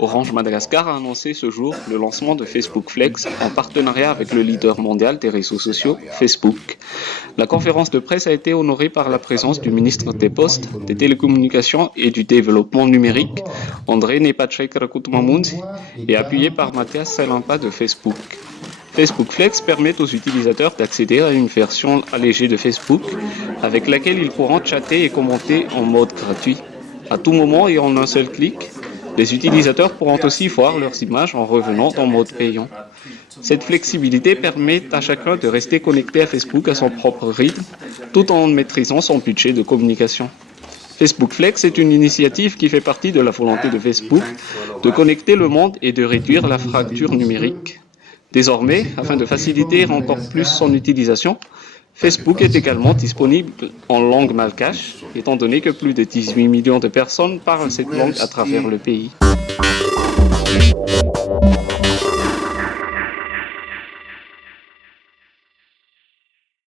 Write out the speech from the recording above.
Orange Madagascar a annoncé ce jour le lancement de Facebook Flex en partenariat avec le leader mondial des réseaux sociaux, Facebook. La conférence de presse a été honorée par la présence du ministre des Postes, des Télécommunications et du Développement numérique, André Nepacek Rakutmamunzi, et appuyée par Mathias Selampa de Facebook. Facebook Flex permet aux utilisateurs d'accéder à une version allégée de Facebook avec laquelle ils pourront chatter et commenter en mode gratuit. À tout moment et en un seul clic, les utilisateurs pourront aussi voir leurs images en revenant en mode payant. Cette flexibilité permet à chacun de rester connecté à Facebook à son propre rythme, tout en maîtrisant son budget de communication. Facebook Flex est une initiative qui fait partie de la volonté de Facebook de connecter le monde et de réduire la fracture numérique. Désormais, afin de faciliter encore plus son utilisation, Facebook est également disponible en langue malgache, étant donné que plus de 18 millions de personnes parlent cette langue à travers le pays.